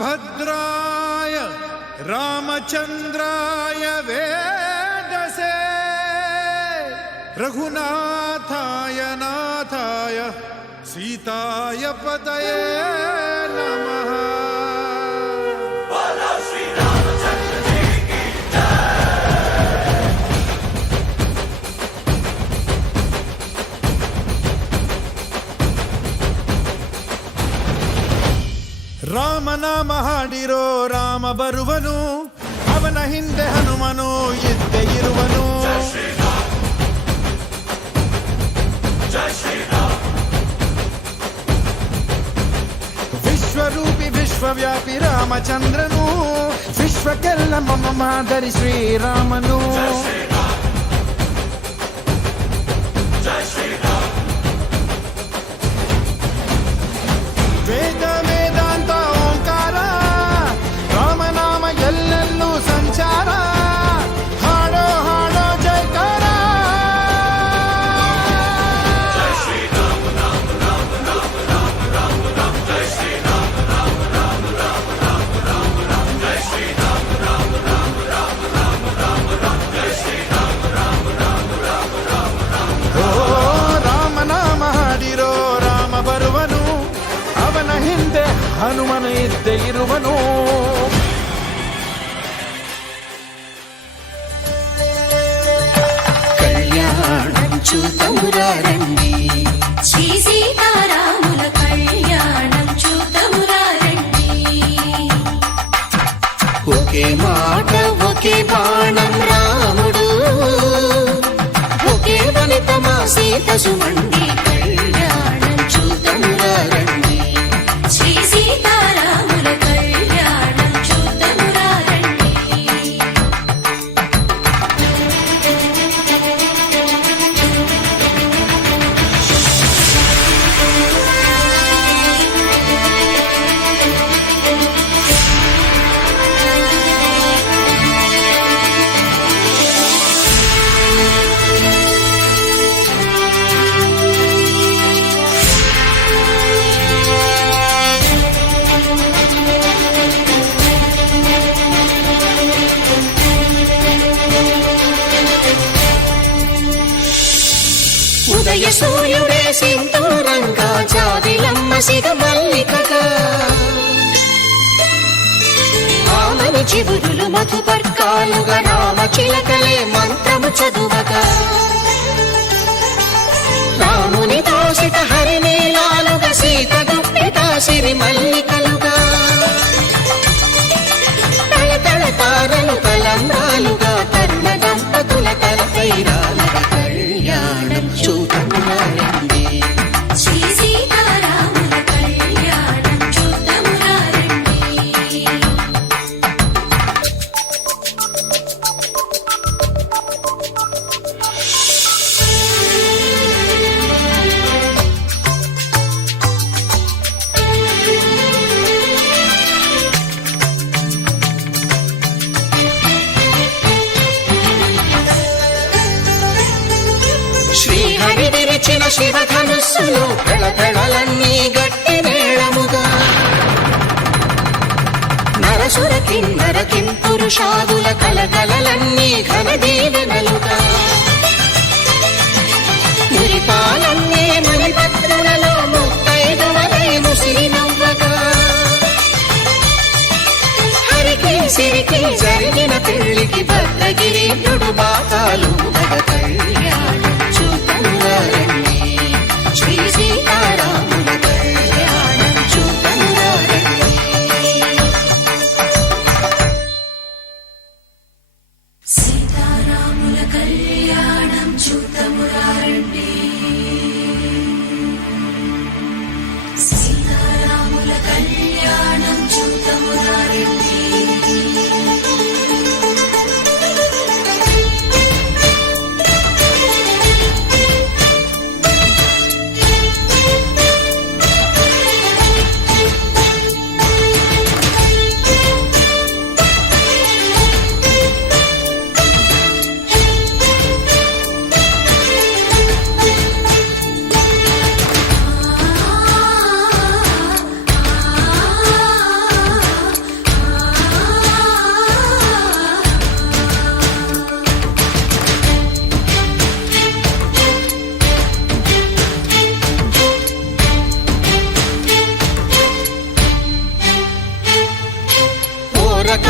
भद्राय रामचंद्राय वेदसे रघुनाथाय नाथाय सीताय पतये नमः। ರಾಮ ನಾಮ ಹಾಡಿರೋ ರಾಮ ಬರುವನು, ಅವನ ಹಿಂದೆ ಹನುಮನು ಇದ್ದೇ ಇರುವನು. ವಿಶ್ವರೂಪಿ ವಿಶ್ವವ್ಯಾಪಿ ರಾಮಚಂದ್ರನು, ವಿಶ್ವಕ್ಕೆಲ್ಲ ಮಮ ಮಾದರಿ ಶ್ರೀರಾಮನು. ವೇದ ವೇದಾಂತ ಓಂಕಾರ, ರಾಮನಾಮ ಎಲ್ಲೆಲ್ಲೂ ಸಂಚಾರ. ಹಾಡೋ ಹಾಡೋ ಜಯಕಾರ. ಓ ರಾಮನಾಮ ಹಾಡಿರೋ ರಾಮ ಬರುವನು, ಅವನ ಹಿಂದೆ ಹನುಮನು ಇದ್ದೇ ಇರುವನು. కళ్యాణం చూతమురారండి, శ్రీ సీతారాముల కళ్యాణం చూతమురారండి. ఒకే మాట ఒకే బాణం రాముడు, ఒకే వనిత మా సీత సుమండి. కళ్యాణం చూతమురారండి, శ్రీ సీతారాముల కళ్యాణం చూతమురారండి. ఉదయ సూర్యుడే సింధూరంగా, జాబిలమ్మ సిగ మల్లికగా, ఆమని చివురులు మధుపర్కాలుగా, రామ చిలకలే మంత్రము చదువగా, రాముని దోసిట హరినీలాలుగా, సీత గుప్పిట సిరి మల్లికలుగా, తల తల తారలు తలంబ్రాలుగా, తరుణ దంపతుల తలపైరాలుగా. కళ్యాణం చూతమురారండి, శ్రీ సీతారాముల కళ్యాణం చూతమురారండి. శ్రీహరి విరిచిన శివధనుస్సులు, పెళపెళలన్నీ గట్టి మేళముగా, నరసుర కిన్నర కింపురుషాదుల కలకలలన్నీ ఘన దీవెనలుగా, మురిపాలన్నీ మణిపత్రులలో ముత్తైదువలై ముసిరి నవ్వగా, హరికి సిరికి జరిగిన పెళ్లికి భద్రగిరీంద్రుడు బాకాలు మగ. కళ్యాణం చూతమురారండి, శ్రీ సీతారాముల కళ్యాణం చూతమురారండి. సీతారాముల కళ్యాణం చూతమురారండి. సీతారాముల కళ్యాణం చూతమురారండి.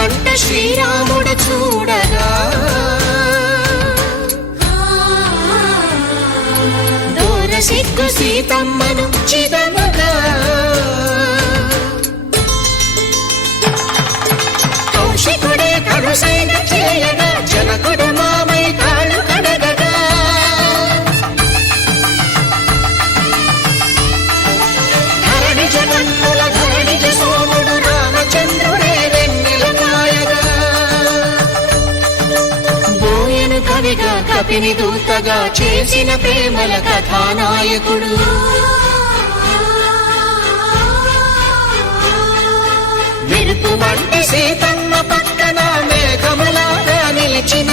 కంట శ్రీరాముడు చూడగా దూర సిగ్గు సీతమ్మను చిదమగా కౌశికుడే కడుసైన చేయగా జనకుడు మామై కాళ్ళు కడగగా ధరణి జగన్నుల ధరణిజ సోముడు రామచంద్రుడే వెన్నెల కాయగా బోయను కవిగా కపిని దూతగా చేసిన ప్రేమల కథానాయకుడు మెరుపు వంటి సీతమ్మ పక్కన మేఘములాగా నిలిచిన